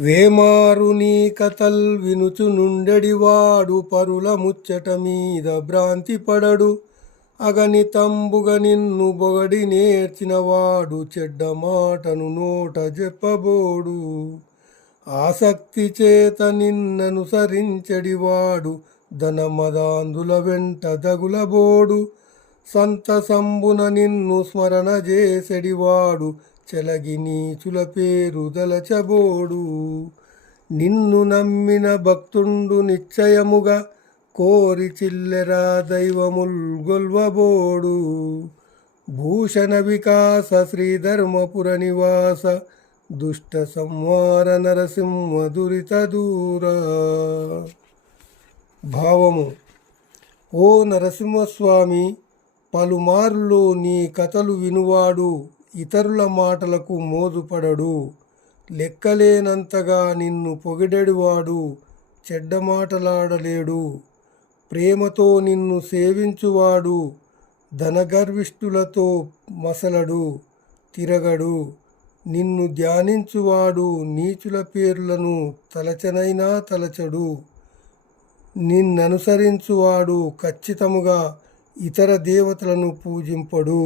వేమారు నీ కథల్ వినుచు నుండెడివాడు పరుల ముచ్చట మీద భ్రాంతి పడడు. అగణితంబుగ నిన్ను బొగడి నేర్చినవాడు చెడ్డ మాటను నోట చెప్పబోడు. ఆసక్తి చేత నిన్ననుసరించెడివాడు ధనమదాందుల వెంట దగులబోడు. సంతసంబున నిన్ను స్మరణ చేసెడివాడు చెలగి నీచుల పేరు దలచబోడు. నిన్ను నమ్మిన భక్తుండు నిశ్చయముగా కోరి చిల్లెరా దైవముల్ గొల్వబోడు. భూషణ వికాస శ్రీధర్మపుర నివాస దుష్ట సంహార నరసింహ దురిత దూర. భావము: ఓ నరసింహస్వామి, పలుమార్లు నీ కథలు వినువాడు ఇతరుల మాటలకు మోజుపడడు. లెక్కలేనంతగా నిన్ను పొగిడెడివాడు చెడ్డ మాటలాడలేడు. ప్రేమతో నిన్ను సేవించువాడు ధనగర్విష్ఠులతో మసలడు, తిరగడు. నిన్ను ధ్యానించువాడు నీచుల పేర్లను తలచనైనా తలచడు. నిన్ననుసరించువాడు ఖచ్చితముగా ఇతర దేవతలను పూజింపడు.